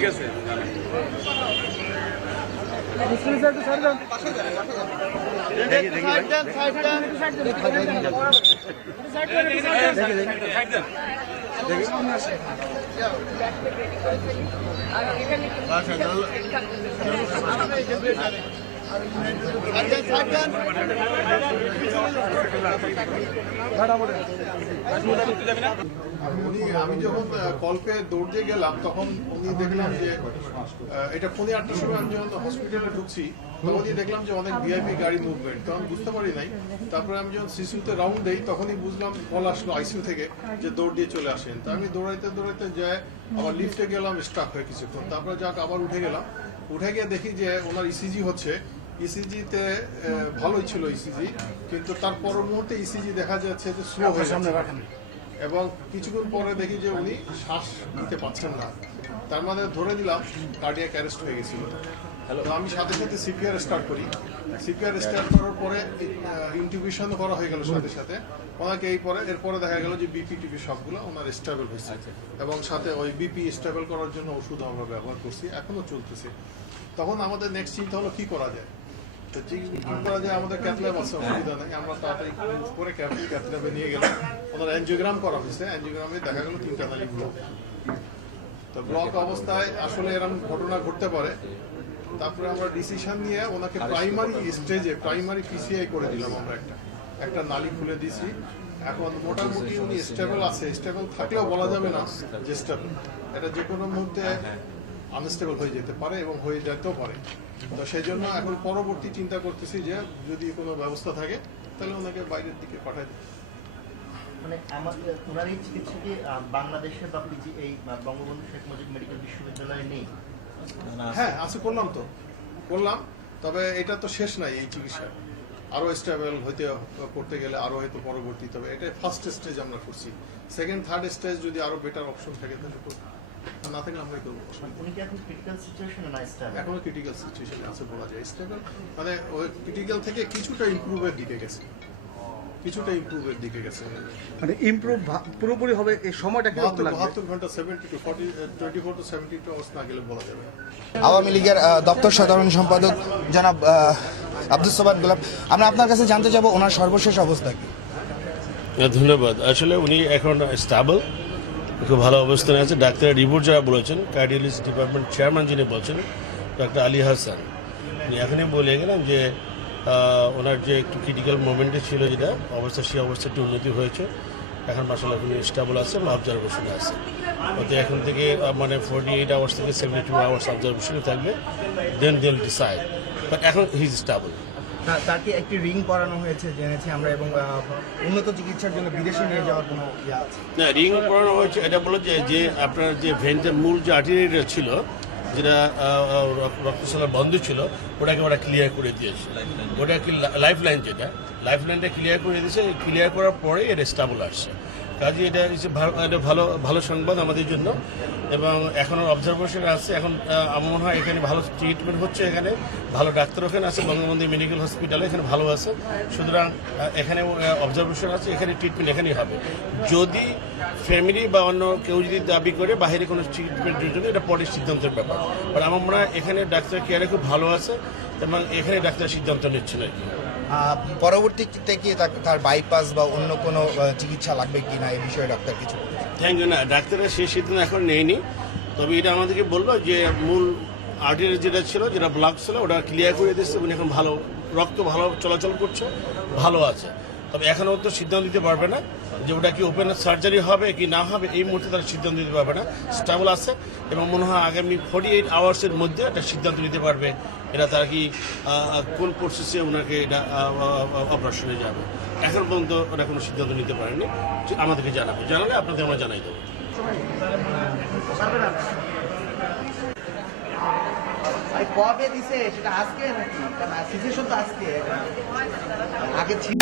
ঠিক আছে। দেখি দেখি ভাই। সাইড দেন। উনি, আমি যখন কল পেয়ে দৌড় দিয়ে গেলাম, তখন উনি দেখলাম যে এটা পৌনে আটটার সময় আমি যখন হসপিটালে ঢুকছি তখনই দেখলাম যে অনেক ভিআইপি গাড়ি মুভমেন্ট তখন বুঝতে পারি নাই। তারপরে আমি যখন সিসিউতে রাউন্ড দেই, তখনই বুঝলাম কল আসলো আইসিইউ থেকে, যে দৌড় দিয়ে চলে আসেন। তা আমি দৌড়াইতে দৌড়াইতে যায়, আবার লিফটে গেলাম স্টাক হয়ে কিছুক্ষণ। তারপরে যাক, আবার উঠে গেলাম। উঠে গিয়ে দেখি যে, ওনার ইসিজি হচ্ছে। ইসিজিতে ভালোই ছিল ইসিজি কিন্তু তার পর মুহূর্তে ইসিজি দেখা যাচ্ছে যে স্লো হয়ে যাচ্ছে। এবং কিছুক্ষণ পরে দেখি যে উনি শ্বাস নিতে পারছেন না। তার মানে ধরে দিলাম কার্ডিয়াক অ্যারেস্ট হয়ে গেছিল। তো আমি সাথে সাথে সিপিআর স্টার্ট করি। সিপিআর স্টার্ট করার পরে ইন্টিভিউশন করা হয়ে গেল সাথে সাথে। ওনাকে এই পরে এরপরে দেখা গেল যে বিপি টিপি সবগুলো ওনার স্টেবল হয়েছে। এবং সাথে ওই বিপি স্টেবল করার জন্য ওষুধ আমরা ব্যবহার করছি এখনও চলতেছে। তখন আমাদের নেক্সট চিন্তা হলো কি করা যায়? আমাদের আছে, অসুবিধা নেই। আমরা তাড়াতাড়ি করে নিয়ে গেলাম। ওনার দেখা গেল তো ব্লক অবস্থায় আসলে এরকম ঘটনা ঘটতে পারে। তারপরে আমরা ডিসিশন নিয়ে ওনাকে প্রাইমারি স্টেজে প্রাইমারি পিসিআই করে দিলাম আমরা একটা। একটা নালী খুলে এখন মোটামুটি উনি স্টেবল আছে। স্টেবল থাকলেও বলা যাবে না যে এটা যে কোনো মুহূর্তে আনস্টেবল হয়ে যেতে পারে এবং হয়ে যেতেও পারে। তো সেই জন্য এখন পরবর্তী চিন্তা করতেছি যে যদি কোনো ব্যবস্থা থাকে তাহলে ওনাকে বাইরের দিকে পাঠাই দিই মানে আমাদের ওনার এই চিকিৎসা কি বাংলাদেশে বা পিজি এই বঙ্গবন্ধু শেখ মুজিব মেডিকেল বিশ্ববিদ্যালয়ে নেই? হ্যাঁ আছে করলাম তো। করলাম তবে এটা তো শেষ নাই এই চিকিৎসা। আরও স্টেবল হইতে করতে গেলে আরও হয়তো পরবর্তী তবে এটা ফার্স্ট স্টেজ আমরা করছি। সেকেন্ড থার্ড স্টেজ যদি আরও বেটার অপশন থাকে তাহলে না থাকলে আমরাই করব উনি কি এখন ক্রিটিক্যাল সিচুয়েশনে না স্টার এখনও ক্রিটিক্যাল সিচুয়েশনে আছে বলা যায় স্টেবল মানে ওই ক্রিটিক্যাল থেকে কিছুটা ইমপ্রুভের দিকে গেছে। কিছুটা ইমপ্রুভের দিকে গেছে। মানে ইমপ্রুভ পুরোপুরি হবে এই সময়টা লাগবে? বাহাত্তর ঘণ্টা seventy two forty twenty four to seventy two hours না গেলে বলা যাবে। আওয়ামী লীগের দপ্তর সাধারণ সম্পাদক জনাব আব্দুল সাবাদ গোলাপ আমরা আপনার কাছে জানতে যাব ওনার সর্বশেষ অবস্থা কি? হ্যাঁ, ধন্যবাদ। আসলে উনি এখন স্টেবল খুব ভালো অবস্থানে আছে। ডাক্তারের রিপোর্ট যারা বলেছেন কার্ডিওলজি ডিপার্টমেন্ট চেয়ারম্যান যিনি বলছেন ডক্টর আলী হাসান এখনই বলে গেলাম যে ওনার যে একটু ক্রিটিক্যাল মোমেন্টে ছিল যেটা, অবস্থা, সেই অবস্থা একটু উন্নতি হয়েছে। এখন মাসাল উনি স্টেবল আছে বা অবজারভেশনে আছে। ওতে এখন থেকে মানে ফোর্টি এইট আওয়ার্স থেকে সেভেন্টি টু আওয়ার্স অবজারভেশনে থাকবে দেন দেল ডিসাইড বাট এখন হিজ স্টেবল তাকে একটি রিং পরানো হয়েছে জেনেছি আমরা এবং উন্নত চিকিৎসার জন্য বিদেশে নিয়ে যাওয়ার কোনো ইয়ে আছে। না রিং পরানো হয়েছে, এটা বলো যে যে আপনার যে ভেন্টের মূল যে আর্টিরিটা ছিল, যেটা রক্তশালা বন্ধ ছিল, ওটাকে ওরা ক্লিয়ার করে দিয়েছে। ওটা লাইফ লাইন যেটা লাইফ লাইনটা ক্লিয়ার করে দিয়েছে ক্লিয়ার করার পরে এটা স্টাবল আসছে কাজে, এটা এটা ভালো ভালো সংবাদ আমাদের জন্য। এবং এখনও অবজারভেশন আছে, এখন আমার মনে হয় এখানে ভালো ট্রিটমেন্ট হচ্ছে এখানে। ভালো ডাক্তার ওখানে আছে, বঙ্গবন্ধু মেডিকেল হসপিটালে এখানে ভালো আছে। সুতরাং এখানে অবজারভেশন আছে, এখানে ট্রিটমেন্ট এখানেই হবে। যদি ফ্যামিলি বা অন্য কেউ যদি দাবি করে বাইরে কোনো ট্রিটমেন্টের জন্য, এটা পরের সিদ্ধান্তের ব্যাপার। বাট আমার মনে হয় এখানে ডাক্তার কেয়ারে খুব ভালো আছে, এবং এখানে ডাক্তার সিদ্ধান্ত নিচ্ছিল আর কি পরবর্তীতে কি তার- বাইপাস বা অন্য কোনো চিকিৎসা লাগবে কি না? এই বিষয়ে ডাক্তার কিছু? থ্যাংক ইউ না, ডাক্তাররা সেই সিদ্ধান্ত এখন নেয়নি তবে এটা আমাদেরকে বলল যে মূল আর্টারি যেটা ছিল, যেটা ব্লক ছিল, ওটা ক্লিয়ার করে দিচ্ছে উনি এখন ভালো, রক্ত ভালো চলাচল করছে, ভালো আছে। তবে এখনও তো সিদ্ধান্ত দিতে পারবে না যে ওটা কি ওপেন সার্জারি হবে, কি না হবে, এই মুহূর্তে তারা সিদ্ধান্ত দিতে পারবে না। স্টাবল আছে এবং মনে হয় আগামী ফর্টি এইট আওয়ার্সের মধ্যে একটা সিদ্ধান্ত নিতে পারবে এটা তারা কি কোন প্রসেসে ওনাকে এটা অপারেশনে যাবে। এখন পর্যন্ত ওরা কোনো সিদ্ধান্ত নিতে পারেনি। আমাদেরকে জানাবে। জানালে আপনাদের আমরা জানাই দেবো। কবে দিছে? সেটা আজকে নাকি? সিচুয়েশন তো আজকে। আগে ছিল।